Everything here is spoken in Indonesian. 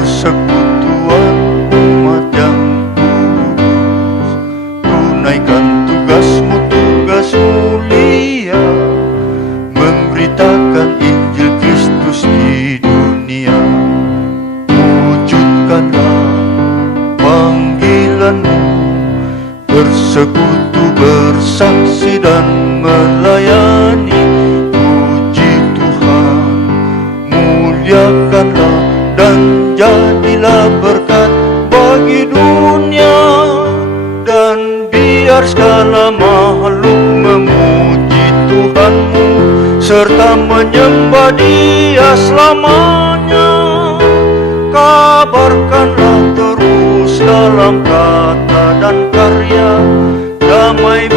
persekutuan umat yang kudus. Tunaikan tugasmu, tugas mulia, memberitakan Injil Kristus di dunia. Wujudkanlah panggilanmu, bersekutu, bersaksi dan melayani. Puji Tuhan, muliakanlah dan jadilah berkat bagi dunia, dan biar segala makhluk memuji Tuhanmu serta menyembah Dia selamanya. Kabarkanlah terus dalam kata dan karya, damai